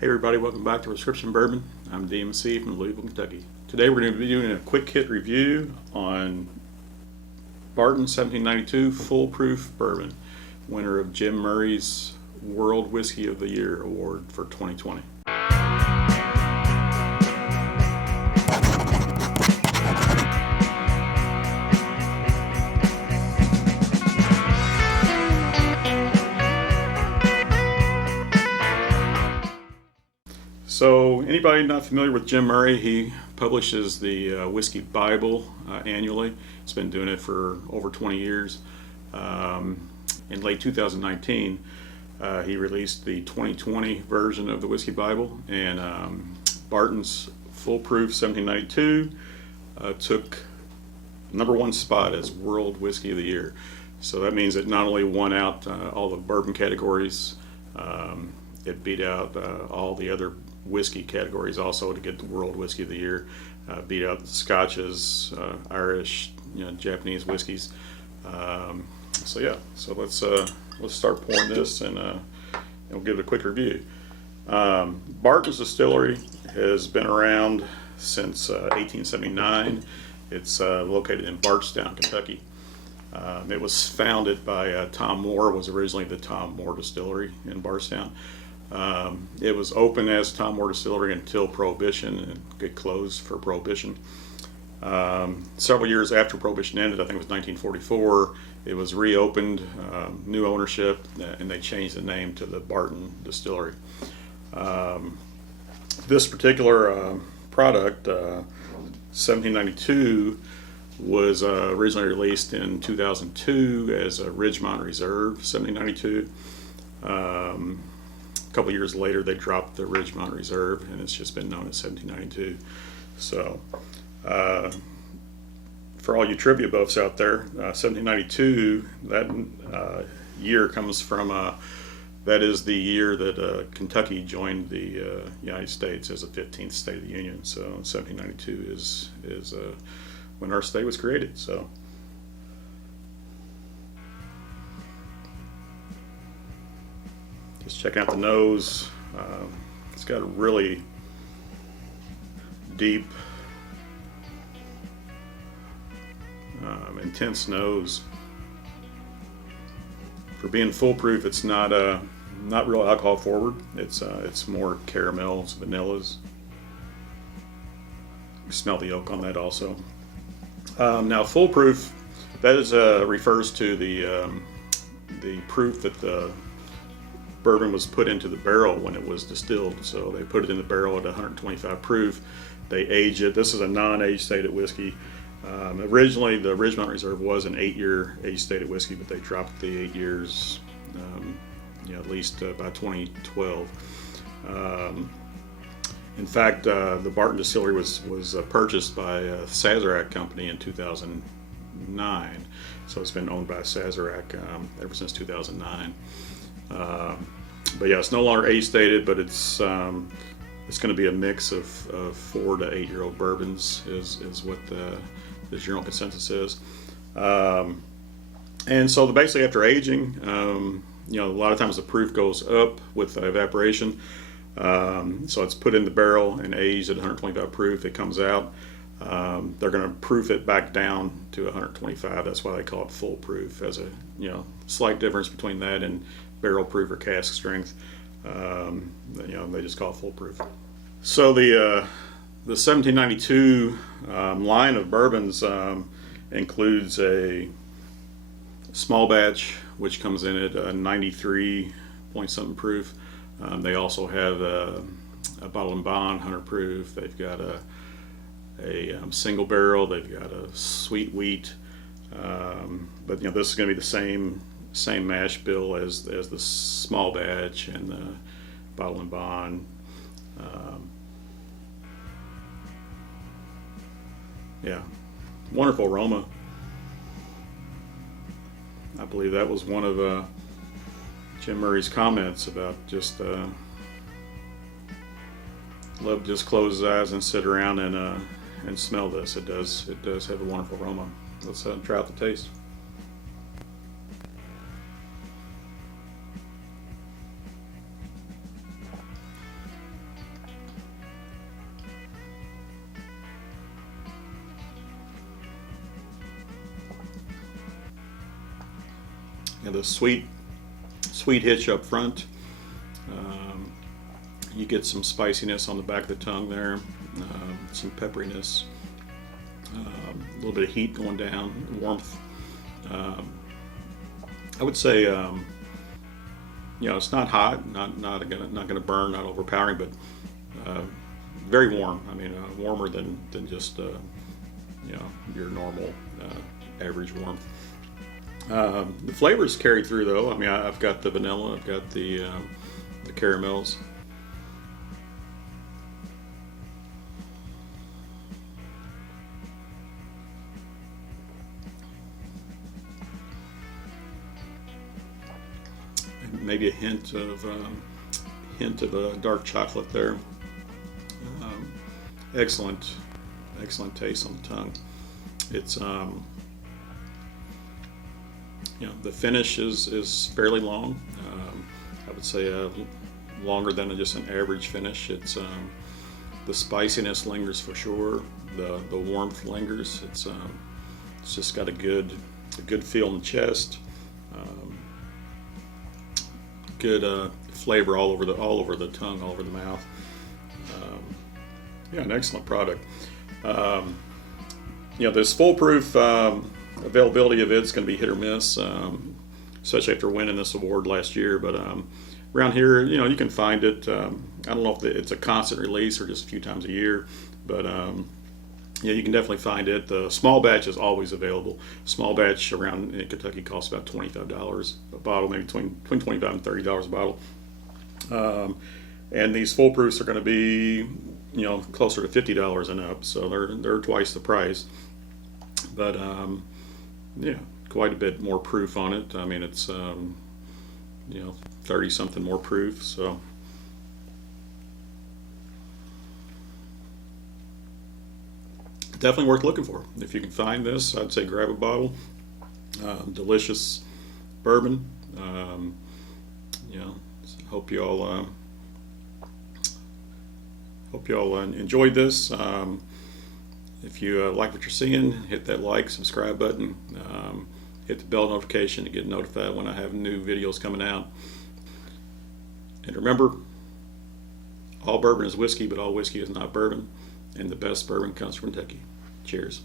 Hey everybody, welcome back to Prescription Bourbon. I'm DMC from Louisville, Kentucky. Today we're going to be doing a quick hit review on Barton 1792 Full Proof Bourbon, winner of Jim Murray's World Whisky of the Year award for 2020. So anybody not familiar with Jim Murray, he publishes the Whisky Bible annually. He's been doing it for over 20 years. In late 2019, he released the 2020 version of the Whisky Bible, and Barton's Full Proof 1792 took #1 spot as World Whisky of the Year. So that means it not only won out all the bourbon categories, it beat out all the other whiskey categories also to get the World Whisky of the Year. Beat out the Scotches, Irish, Japanese whiskeys. So let's start pouring this and we'll give it a quick review. Barton's distillery has been around since 1879. It's located in Bardstown, Kentucky. It was founded by Tom Moore. Was originally the Tom Moore Distillery in Bardstown. It was open as Tom Moore Distillery until Prohibition, and it closed for Prohibition. Several years after Prohibition ended, I think it was 1944, it was reopened, new ownership, and they changed the name to the Barton Distillery. This particular product, 1792, was originally released in 2002 as a Ridgemont Reserve 1792. A couple years later, they dropped the Ridgemont Reserve, and it's just been known as 1792. So, for all you trivia buffs out there, 1792, that year comes from, that is the year that Kentucky joined the United States as a 15th state of the Union. So 1792 is when our state was created. So. Just checking out the nose. It's got a really deep, intense nose. For being foolproof, it's not real alcohol forward. It's more caramels, vanillas. You smell the oak on that also. Now, foolproof, that is refers to the proof that the bourbon was put into the barrel when it was distilled. So they put it in the barrel at 125 proof. They age it. This is a non-age stated whiskey. Originally, the Ridgemont Reserve was an 8-year age stated whiskey, but they dropped the 8 years, at least by 2012. In fact, the Barton Distillery was purchased by Sazerac company in 2009. So it's been owned by Sazerac ever since 2009. But yeah, it's no longer age stated, but it's going to be a mix of 4 to 8 year old bourbons is what the general consensus is. And so basically after aging, a lot of times the proof goes up with evaporation. So it's put in the barrel and aged at 125 proof. It comes out. They're going to proof it back down to 125. That's why they call it full proof. As a slight difference between that and barrel proof or cask strength. They just call it full proof. So the 1792 line of bourbons includes a small batch, which comes in at 93 point something proof. They also have a bottle and bond 100 proof. They've got a single barrel. They've got a sweet wheat. But this is going to be the same mash bill as the small batch and the bottle and bond. Wonderful aroma. I believe that was one of Jim Murray's comments about just love to just close his eyes and sit around and smell this. It does have a wonderful aroma. Let's try out the taste. And the sweet hitch up front. You get some spiciness on the back of the tongue there, some pepperiness, a little bit of heat going down, warmth. I would say, it's not hot, not gonna burn, not overpowering, but very warm. I mean, warmer than just your normal average warmth. The flavors carry through though. I mean, I've got the vanilla, I've got the caramels. And maybe a hint of dark chocolate there. Excellent taste on the tongue. It's the finish is fairly long. I would say longer than just an average finish. It's the spiciness lingers for sure. The warmth lingers. It's just got a good feel in the chest. Good flavor all over the tongue, all over the mouth. An excellent product. This foolproof availability of it's going to be hit or miss, especially after winning this award last year. But around here, you can find it. I don't know if it's a constant release or just a few times a year, but you can definitely find it. The small batch is always available. Small batch around in Kentucky costs about $25 a bottle, maybe between $25 and $30 a bottle. And these foolproofs are going to be closer to $50 and up, so they're twice the price. But quite a bit more proof on it. I mean, it's 30 something more proof, so definitely worth looking for. If you can find this, I'd say grab a bottle. Delicious bourbon. Hope you all enjoyed this. If you like what you're seeing, hit that like, subscribe button, hit the bell notification to get notified when I have new videos coming out. And remember, all bourbon is whiskey, but all whiskey is not bourbon, and the best bourbon comes from Kentucky. Cheers.